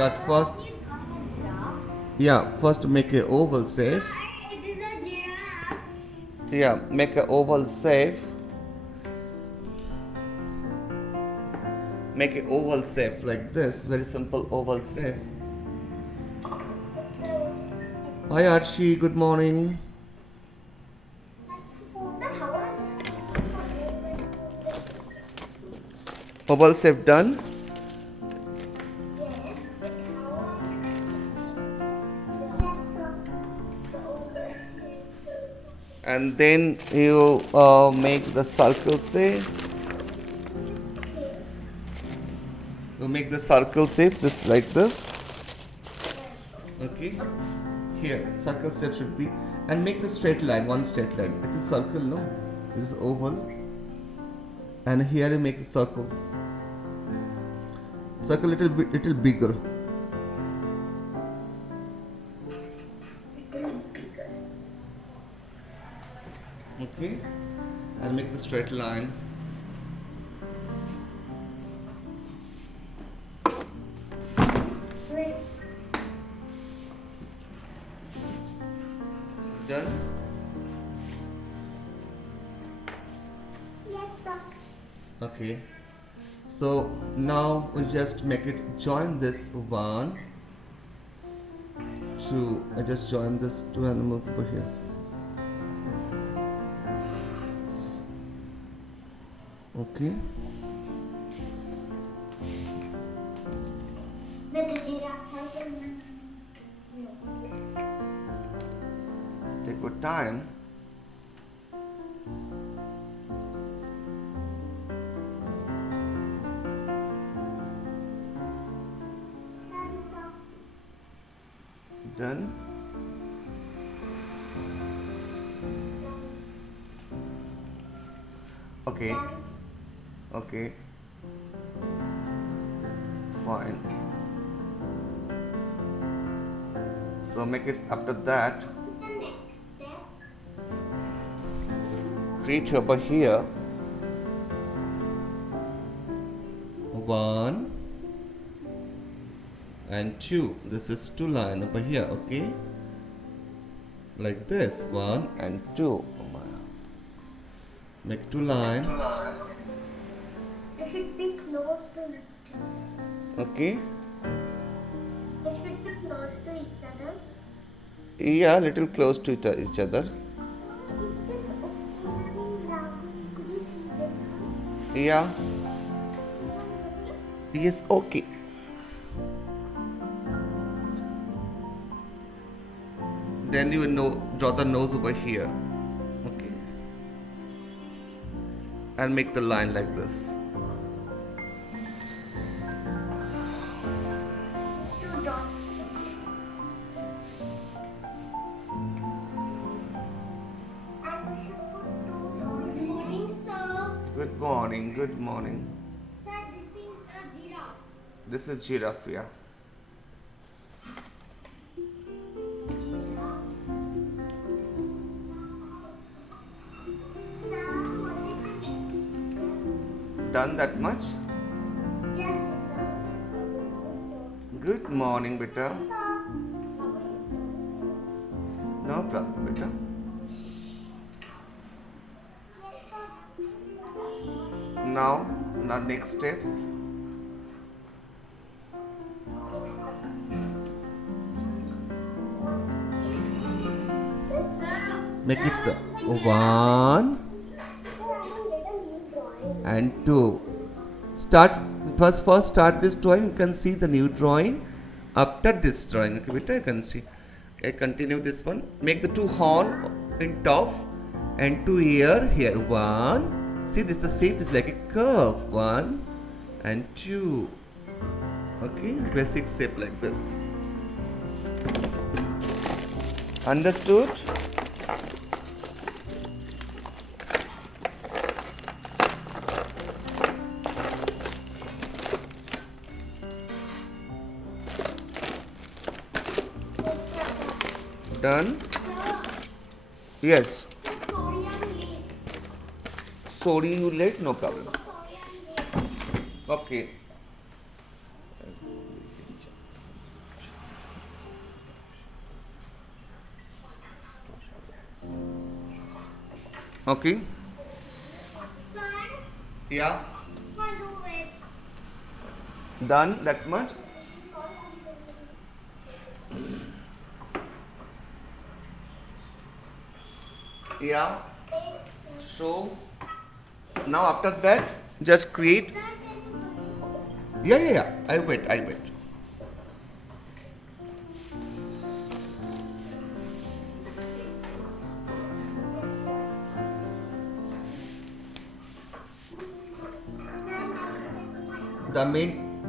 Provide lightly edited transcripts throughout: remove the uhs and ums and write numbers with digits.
start first. Yeah, first make a oval shape. It is a giraffe. Yeah, make a oval shape. Make a oval shape like this. Very simple oval shape. Hi Archie, good morning. Oval shape done. And then you make the circle shape. You make the circle shape this like this. Okay. Here, circle shape should be, and make the straight line, one straight line. It is circle, no? It is oval. And here you make the circle. Circle little bigger. Okay. And make the straight line. Done? Yes, sir. Okay. So now we just make it join this one, two. I just join this two animals over here. Okay. With the giraffe helping us. Take your time. Done. Okay. Okay. Fine. So make it after that. The next step. Create over here. One and two. This is two line over here, okay? Like this, one and two. Make two line. It should be close to it. Okay? It should be close to each other. Yeah, little close to each other. Is this okay, please, Rahul? Could you see this one? Yeah. Is Yes, okay. Then you will know, draw the nose over here. Okay. And make the line like this. two dots? And we should put two dots. Good morning, sir. Good morning, good morning. Sir, this is a giraffe. This is giraffe, yeah. Done that much? Yes, Good morning, beta. sir. No problem, beta. Now, next steps. Make it the one and two. Start first start this drawing. You can see the new drawing after this drawing. Okay, beta, you can see. I continue this one. Make the two horn in top and two ear here. One. See this, the shape is like a curve. One and two. Okay, basic shape like this. Understood? Done? Yes. Sorry, I'm late. Sorry you late, no problem. Sorry, I'm late. Okay. Okay. Sir, Yeah. what do it? Done that much. Yeah. So now after that, just create. Yeah, yeah, yeah. I'll wait. I'll wait.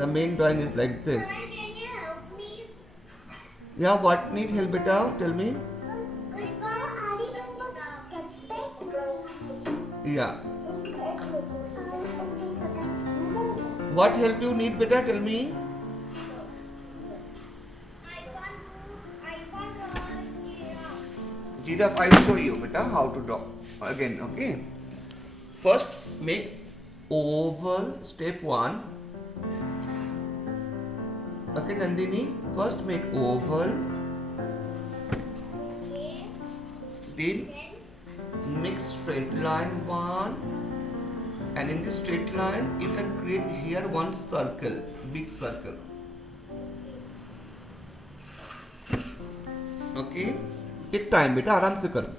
The main drawing is like Sir, this. can you help me? Yeah. What need help it out? Tell me. Sir, are you in the sketch pen? Yeah. Okay, so that. What help you need, beta? Tell me. I want to Jita, I'll show you, beta, how to draw. Again, okay. First, make oval. Step one. Okay, Nandini. First, make oval. Then make straight line one, and in this straight line you can create here one circle, big circle. Okay, take time बेटा आराम से करो.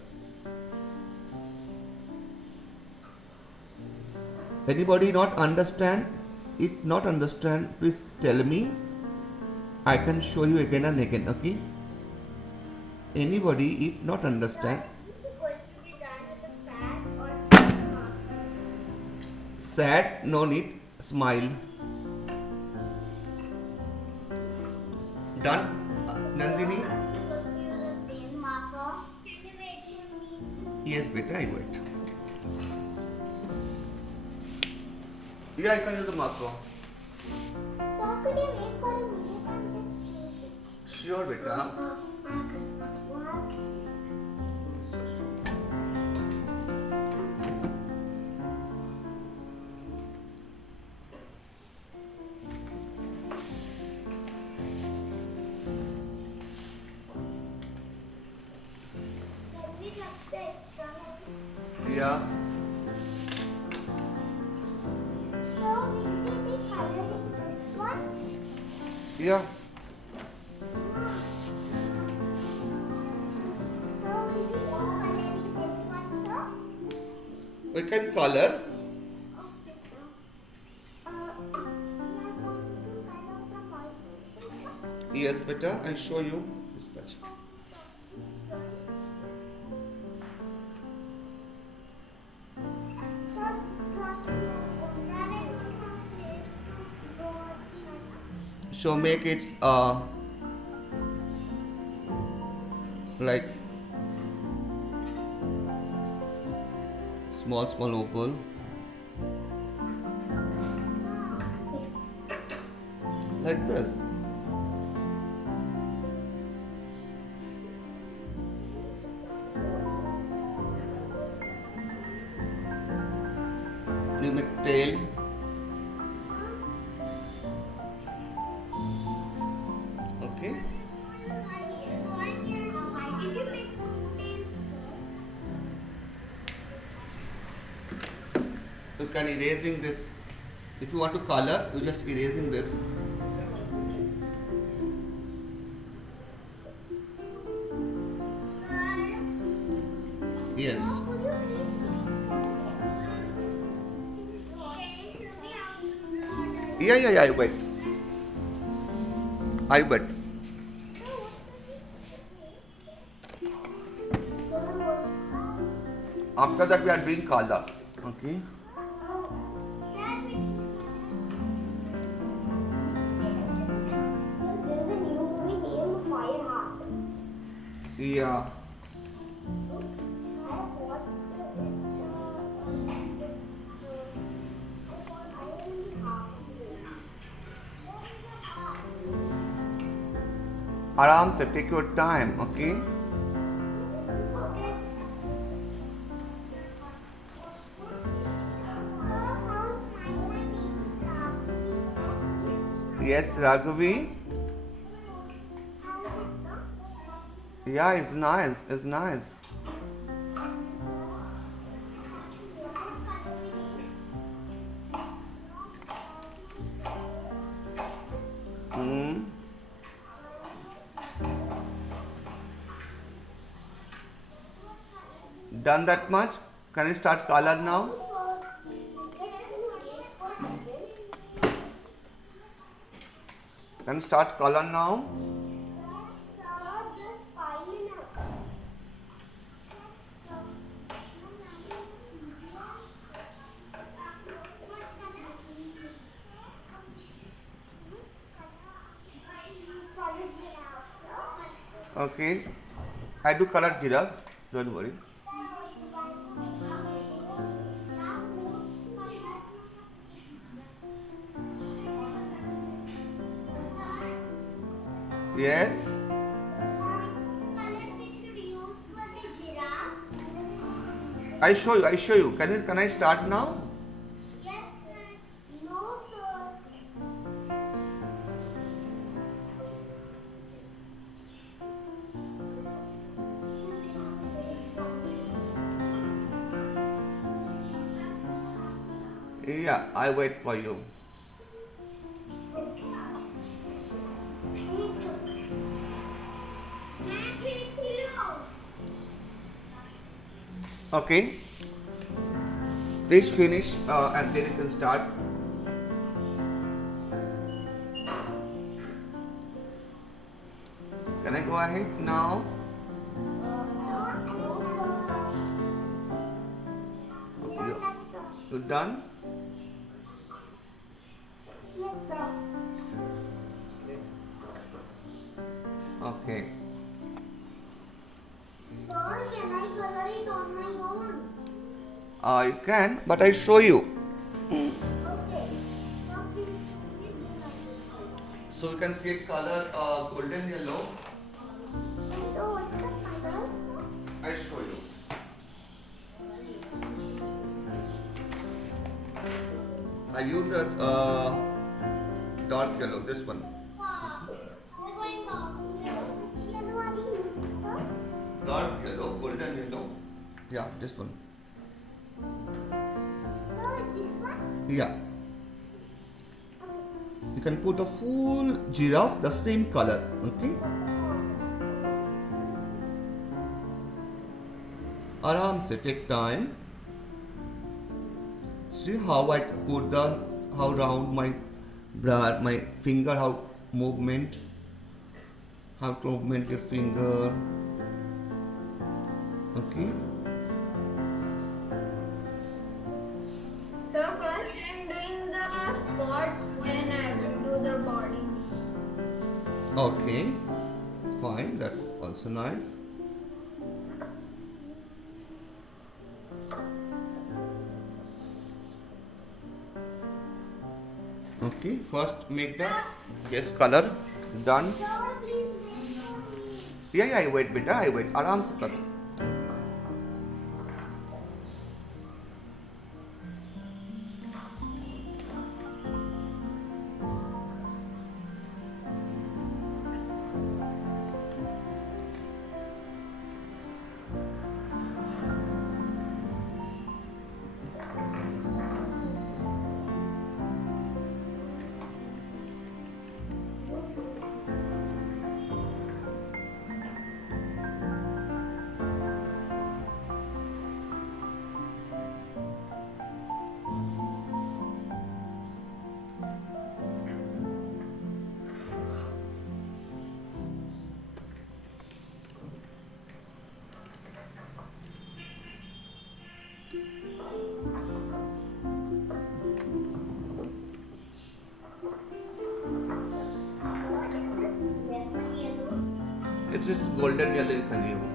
Anybody not understand? If not understand, please tell me. I can show you again and again. Okay. Anybody if not understand? Sad, no need. Smile. Done. Nandini? Yes, beta, I wait. Yeah, I can use the marker. So could you wait for a minute and just choose it? Sure, beta. Yeah. So will we be coloring this one? Yeah. So will we be coloring this one, sir? We can color. Okay, sir. We are going to color from all this. Yes, beta. I show you this patch. So make it like small oval. Like this. You make tail. Okay. You can erasing this. If you want to color, you just erasing this. Yes. Yeah. I wait. I wait. After that, we are doing color. Okay. Yeah. Aram se take your time, okay? Yes, Raghavi. Yeah, it's nice. It's nice. Hmm. Done that much? Can I start color now? Can I start color now? Sir, just 5 minutes. Yes, sir. What color? Color giraffe, sir. Okay. I do color giraffe. Don't worry. Yes. I show you. I show you. Can I start now? Yes, sir. No, sir. Yeah. I wait for you. Okay. Please finish and then you can start. Can I go ahead now? Okay. You done? Yes, sir. Okay. Sir, can I color it on my own? You can, but I show you. Okay. First, you need to like this. So you can create color golden yellow. So, what's the color? I show you. I use that dark yellow. This one. We're going on. Which yellow are we using, sir? Dark yellow, golden yellow. Yeah, this one. Sir, this one? Yeah. You can put a full giraffe the same color. Okay. Aram se take time. See how I put how round my my finger, how movement, how to movement your finger. Okay. So first I'm doing the spots, then I will do the body. Okay. Fine. That's also nice. Okay. First make the yes color. Done. Sir, please wait for me. Yeah, I wait, beta. I wait. आराम से करो. It is golden yellow you can use.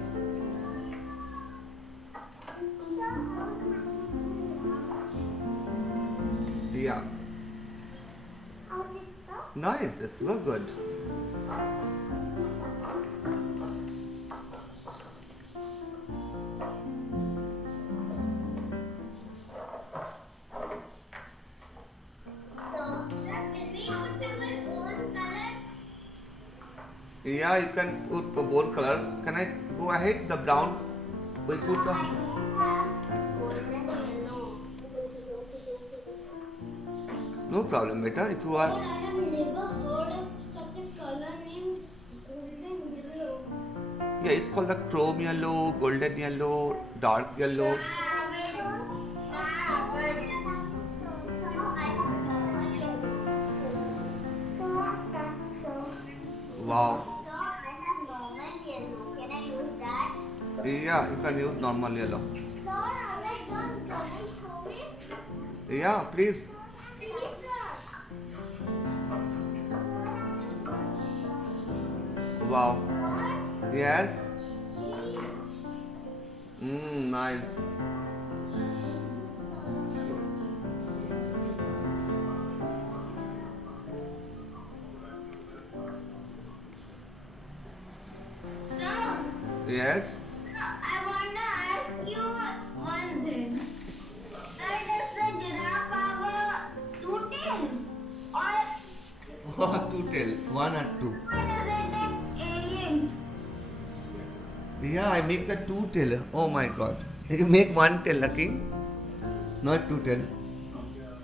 Yeah. How's it, sir? Nice. It's so good. Yeah, you can put a bold color. Can I go ahead? The brown. We put the. Golden yellow. No problem, beta. If you are. I have never heard of such Yeah, it's called the chrome yellow, golden yellow, dark yellow. Wow. Can I use that? Yeah, you can use normal yellow. Sir, I like done. Can I show it? Yeah, please. Please, sir. Wow. Sir, Yes. please. Nice. So, Yes. I wanna ask you one thing. Why does the giraffe have a two tail? Or Two tail, one and two. why does it take alien? Yeah, I make the two tail. Oh my god. You make one tail, Lucky. Not two tail.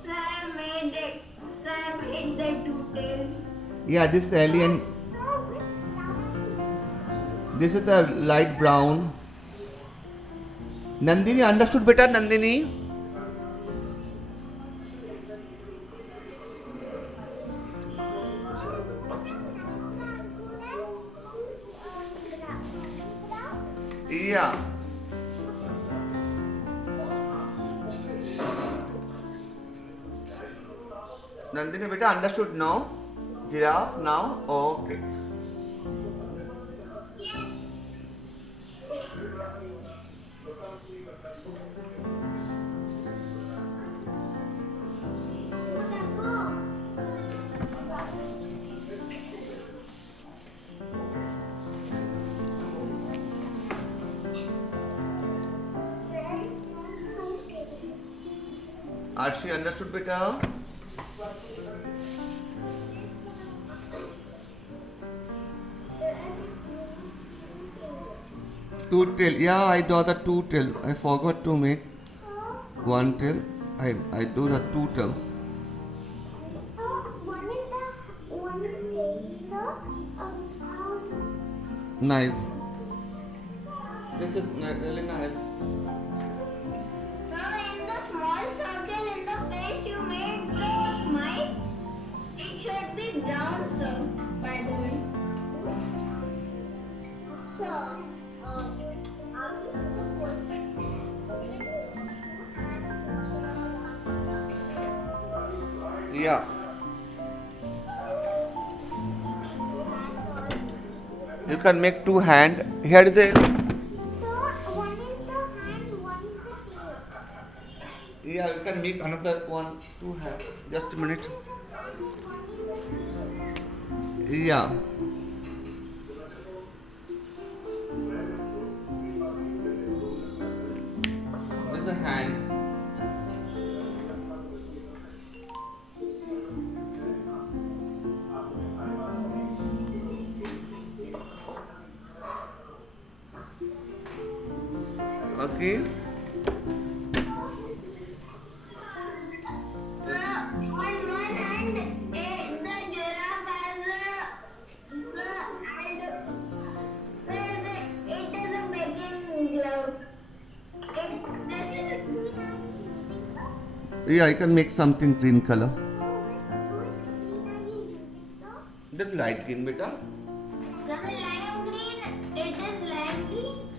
Sam made it. Sam made the two tail. Yeah, this alien. So, which flower This is a light brown. Nandini, understood better, Nandini? Yeah. Nandini, beta, understood now? Giraffe now? Okay. Arshi, understood beta? Two tail. Yeah, I do the two tail. I forgot to make one tail. I do the two tail. So, one is the one place, sir. House. Nice. This is really nice. So in the small circle in the face you made the smile, it should be brown, sir, by the way. So, Yeah. You can make two hand. Here is a. so one is the hand, one is the tail. Yeah, you can make another one. Two hand. Just a minute. Yeah. This is a hand. Okay. So on one hand, the giraffe has it is a making glove. Yeah, I can make something green color. Which green are you using, sir? This light green, beta. Some lime green, it is lime green,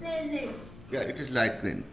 says it. Yeah, it is light green.